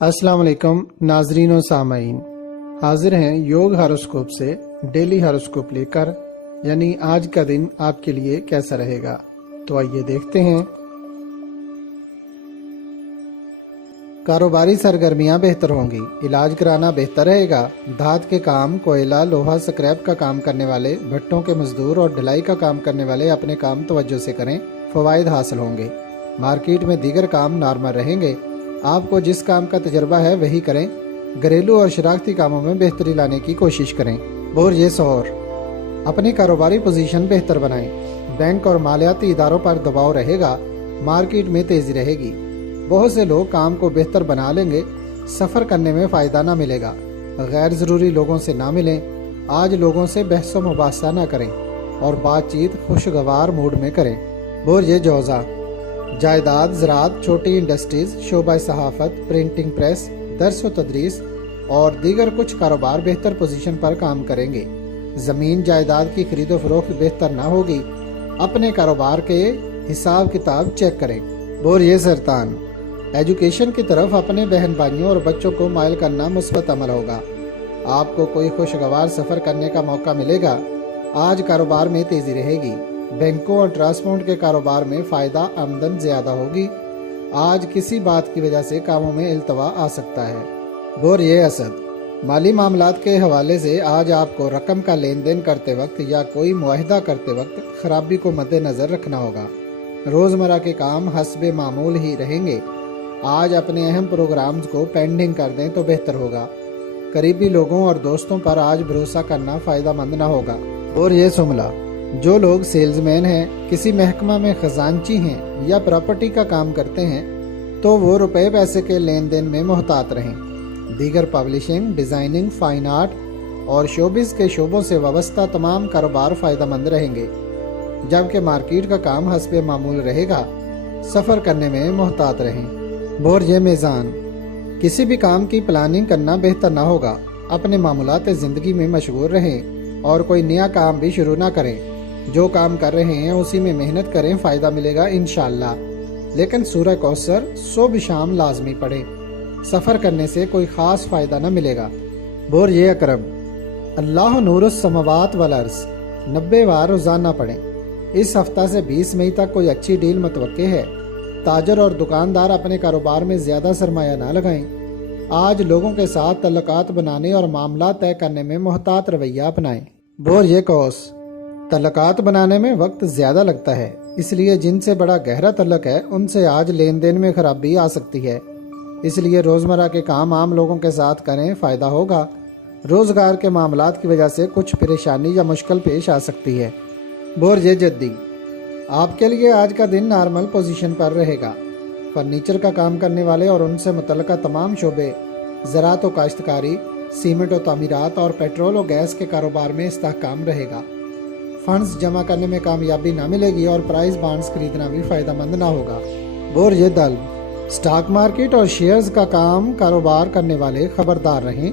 السلام علیکم ناظرین و سامعین، حاضر ہیں یوگ ہاروسکوپ سے ڈیلی ہاروسکوپ لے کر، یعنی آج کا دن آپ کے لیے کیسا رہے گا۔ تو آئیے دیکھتے ہیں۔ کاروباری سرگرمیاں بہتر ہوں گی، علاج کرانا بہتر رہے گا۔ دھات کے کام، کوئلہ، لوہا، سکریپ کا کام کرنے والے، بھٹوں کے مزدور اور ڈھلائی کا کام کرنے والے اپنے کام توجہ سے کریں، فوائد حاصل ہوں گے۔ مارکیٹ میں دیگر کام نارمل رہیں گے۔ آپ کو جس کام کا تجربہ ہے وہی کریں۔ گھریلو اور شراکتی کاموں میں بہتری لانے کی کوشش کریں۔ برج ثور، اپنی کاروباری پوزیشن بہتر بنائیں۔ بینک اور مالیاتی اداروں پر دباؤ رہے گا۔ مارکیٹ میں تیزی رہے گی۔ بہت سے لوگ کام کو بہتر بنا لیں گے۔ سفر کرنے میں فائدہ نہ ملے گا۔ غیر ضروری لوگوں سے نہ ملیں۔ آج لوگوں سے بحث و مباحثہ نہ کریں اور بات چیت خوشگوار موڈ میں کریں۔ برج جوزا، جائیداد، زراعت، چھوٹی انڈسٹریز، شعبہ صحافت، پرنٹنگ پریس، درس و تدریس اور دیگر کچھ کاروبار بہتر پوزیشن پر کام کریں گے۔ زمین جائیداد کی خرید و فروخت بہتر نہ ہوگی۔ اپنے کاروبار کے حساب کتاب چیک کریں۔ برج سرطان، ایجوکیشن کی طرف اپنے بہن بھائیوں اور بچوں کو مائل کرنا مثبت عمل ہوگا۔ آپ کو کوئی خوشگوار سفر کرنے کا موقع ملے گا۔ آج کاروبار میں تیزی رہے گی۔ بینکوں اور ٹرانسپورٹ کے کاروبار میں فائدہ آمدن زیادہ ہوگی۔ آج کسی بات کی وجہ سے کاموں میں التوا آ سکتا ہے۔ برج اسد، مالی معاملات کے حوالے سے آج آپ کو رقم کا لین دین کرتے وقت یا کوئی معاہدہ کرتے وقت خرابی کو مد نظر رکھنا ہوگا۔ روزمرہ کے کام حسب معمول ہی رہیں گے۔ آج اپنے اہم پروگرامز کو پینڈنگ کر دیں تو بہتر ہوگا۔ قریبی لوگوں اور دوستوں پر آج بھروسہ کرنا فائدہ مند نہ ہوگا۔ برج شملہ، جو لوگ سیلز مین ہیں، کسی محکمہ میں خزانچی ہیں یا پراپرٹی کا کام کرتے ہیں تو وہ روپے پیسے کے لین دین میں محتاط رہیں۔ دیگر پبلشنگ، ڈیزائننگ، فائن آرٹ اور شوبز کے شعبوں سے وابستہ تمام کاروبار فائدہ مند رہیں گے، جبکہ مارکیٹ کا کام حسب معمول رہے گا۔ سفر کرنے میں محتاط رہیں۔ برج میزان، کسی بھی کام کی پلاننگ کرنا بہتر نہ ہوگا۔ اپنے معمولات زندگی میں مشغول رہیں اور کوئی نیا کام بھی شروع نہ کریں۔ جو کام کر رہے ہیں اسی میں محنت کریں، فائدہ ملے گا انشاءاللہ۔ لیکن سورہ کوثر صبح شام لازمی پڑھیں۔ سفر کرنے سے کوئی خاص فائدہ نہ ملے گا۔ برج عقرب، اللہ نور السماوات والارض 90 بار روزانہ پڑھیں۔ اس ہفتہ سے 20 مئی تک کوئی اچھی ڈیل متوقع ہے۔ تاجر اور دکاندار اپنے کاروبار میں زیادہ سرمایہ نہ لگائیں۔ آج لوگوں کے ساتھ تعلقات بنانے اور معاملات طے کرنے میں محتاط رویہ اپنائیں۔ برج قوس، تعلقات بنانے میں وقت زیادہ لگتا ہے، اس لیے جن سے بڑا گہرا تعلق ہے ان سے آج لین دین میں خرابی آ سکتی ہے۔ اس لیے روزمرہ کے کام عام لوگوں کے ساتھ کریں، فائدہ ہوگا۔ روزگار کے معاملات کی وجہ سے کچھ پریشانی یا مشکل پیش آ سکتی ہے۔ برج جدی، آپ کے لیے آج کا دن نارمل پوزیشن پر رہے گا۔ فرنیچر کا کام کرنے والے اور ان سے متعلقہ تمام شعبے، زراعت و کاشتکاری، سیمنٹ و تعمیرات اور پیٹرول و گیس کے کاروبار میں استحکام رہے گا۔ فنڈز جمع کرنے میں کامیابی نہ ملے گی اور پرائز بانڈز خریدنا بھی فائدہ مند نہ ہوگا۔ برج دلو، سٹاک مارکیٹ اور شیئرز کا کام کاروبار کرنے والے خبردار رہیں۔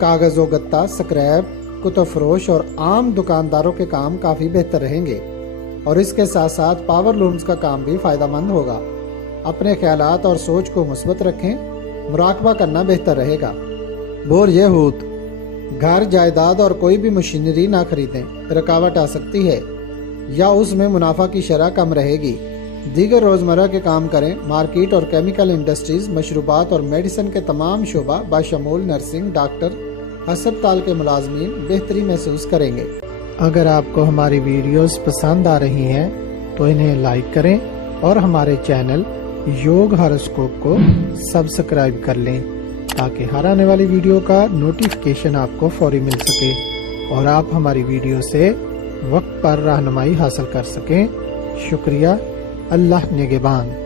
کاغذ و گتا، سکریپ، کتب فروش اور عام دکانداروں کے کام کافی بہتر رہیں گے، اور اس کے ساتھ ساتھ پاور لومز کا کام بھی فائدہ مند ہوگا۔ اپنے خیالات اور سوچ کو مثبت رکھیں، مراقبہ کرنا بہتر رہے گا۔ برج حوت، گھر، جائیداد اور کوئی بھی مشینری نہ خریدیں، رکاوٹ آ سکتی ہے یا اس میں منافع کی شرح کم رہے گی۔ دیگر روزمرہ کے کام کریں۔ مارکیٹ اور کیمیکل انڈسٹریز، مشروبات اور میڈیسن کے تمام شعبہ بشمول نرسنگ، ڈاکٹر، ہسپتال کے ملازمین بہتری محسوس کریں گے۔ اگر آپ کو ہماری ویڈیوز پسند آ رہی ہیں تو انہیں لائک کریں اور ہمارے چینل یوگ ہاروسکوپ کو سبسکرائب کر لیں تاکہ ہر آنے والی ویڈیو کا نوٹیفیکیشن آپ کو فوری مل سکے اور آپ ہماری ویڈیو سے وقت پر رہنمائی حاصل کر سکیں۔ شکریہ۔ اللہ نگہبان۔